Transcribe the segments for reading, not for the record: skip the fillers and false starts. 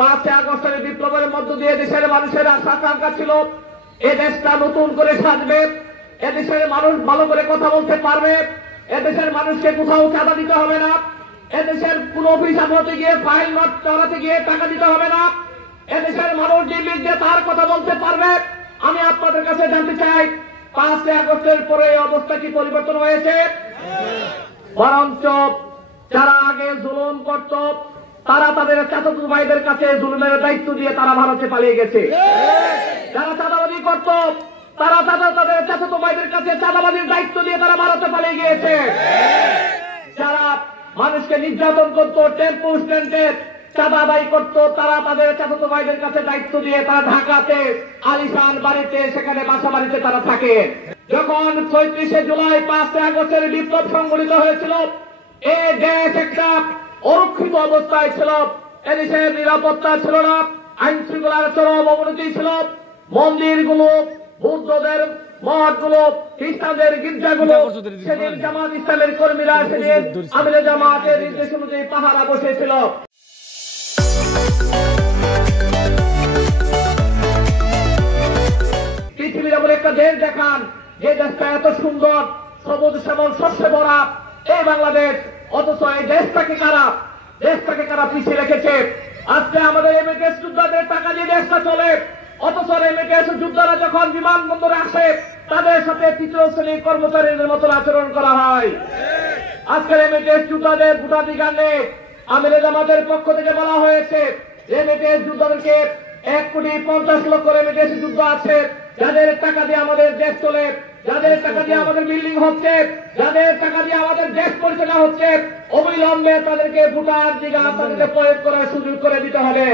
5 আগস্টের বিপ্লবের মধ্য দিয়ে দেশের মানুষের আশা আকাঙ্ক্ষা ছিল এ দেশটা নতুন করে সাজবে, এদেশের মানুষ ভালো করে কথা বলতে পারবে, এদেশের মানুষকে কোথাও চাঁদা দিতে হবে না, এদেশের কোন অফিস আদালতে গিয়ে ফাইল নট করাতে গিয়ে টাকা দিতে হবে না, এদেশের মানুষ নির্বিঘ্নে তার কথা বলতে পারবে। আমি আপনাদের কাছে জানতে চাই 5 আগস্টের পরে এই অবস্থা কি পরিবর্তন হয়েছে? বরঞ্চ যারা আগে জুলুম করত তারা তাদের চাচাতো ভাইদের কাছে জুলুমের দায়িত্ব দিয়ে তারা ভারতে পালিয়ে গেছে। যারা চাঁদাবাজি করত তারা তাদের চাচাতো ভাইদের কাছে চাঁদাবাজির দায়িত্ব দিয়ে তারা ভারতে পালিয়ে গিয়েছে। যারা মানুষকে নির্যাতন করত, টেম্পো স্ট্যান্ডে চাঁদা আদায় করত, তারা তাদের চাচাতো ভাইদের কাছে দায়িত্ব দিয়ে তারা ঢাকাতে আলিশান বাড়িতে সেখানে বাসা বাড়িতে তারা থাকে। যখন ৩৬ জুলাই 5 আগস্টের বিপ্লব সংঘটিত হয়েছিল, এই দেশ একটা অরক্ষিত অবস্থায় ছিল, এদেশের নিরাপত্তা ছিল না, আইন শৃঙ্খলার চরম অবনতি ছিল। মন্দিরগুলো, বৌদ্ধদের মঠগুলো, খ্রিস্টানদের গির্জাগুলো, সেদিন জামাত ইসলামের কর্মীরা সেদিন আমিরে জামাতের নির্দেশ অনুযায়ী পাহারা বসেছিল। পৃথিবীর এমন একটা দেশ দেখান যে দেশটা এত সুন্দর, সবুজ শ্যামল শস্যে ভরা, এই বাংলাদেশ। অথচ এই দেশটাকে কারা পিছিয়ে রেখেছে? আজকে আমাদের এমএটিএস যোদ্ধাদের টাকা দিয়ে দেশটা চলে, অথচ এমএটিএস যোদ্ধারা যখন বিমানবন্দরে আসে তাদের সাথে তৃতীয় শ্রেণীর কর্মচারীদের মতো আচরণ করা হয়। আজকের এমএটিএস যোদ্ধাদের ভোটাধিকার নেই। আমিরে জামাতের পক্ষ থেকে বলা হয়েছে এমএটিএস যোদ্ধাদেরকে 1,50,00,000 এমএটিএস যুদ্ধ আছে, যাদের টাকা দিয়ে আমাদের দেশ চলে, যাদের টাকা দিয়ে আমাদের বিল্ডিং হচ্ছে, যাদের টাকা দিয়ে আমাদের দেশ পরিচালনা হচ্ছে, অবিলম্বে তাদেরকে ভোটাধিকার তাদেরকে প্রয়োগ করার সুযোগ করে দিতে হবে।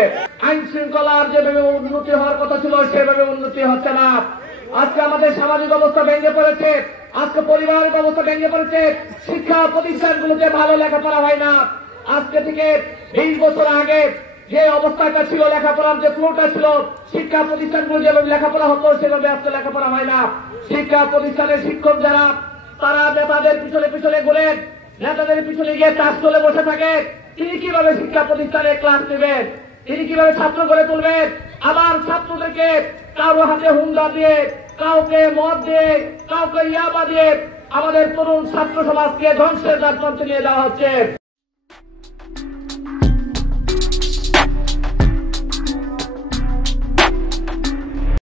আইন শৃঙ্খলার যেভাবে উন্নতি হওয়ার কথা ছিল সেভাবে উন্নতি হচ্ছে না। আজকে আমাদের সামাজিক অবস্থা ভেঙে পড়েছে, আজকে পরিবারের অবস্থা ভেঙে পড়েছে, শিক্ষা প্রতিষ্ঠানগুলোতে ভালো লেখাপড়া হয় না। আজকে থেকে 20 বছর আগে যে অবস্থাটা ছিল, লেখাপড়ার যে ফ্লোটা ছিল, শিক্ষা প্রতিষ্ঠানগুলো যেভাবে লেখাপড়া হতো সেভাবে আজকে লেখাপড়া হয় না। শিক্ষা প্রতিষ্ঠানের শিক্ষক যারা, তারা নেতাদের পিছনে ঘুরে, নেতাদের পিছনে গিয়ে তাস চলে বসে থাকে। তিনি কিভাবে শিক্ষা প্রতিষ্ঠানে ক্লাস নেবেন? তিনি কিভাবে ছাত্র গড়ে তুলবেন? আবার ছাত্রদেরকে কারো হাতে হুন্ডা দিয়ে, কাউকে মদ দিয়ে, কাউকে ইয়াবা দিয়ে আমাদের তরুণ ছাত্র সমাজকে ধ্বংসের দ্বার প্রান্তে নিয়ে যাওয়া হচ্ছে।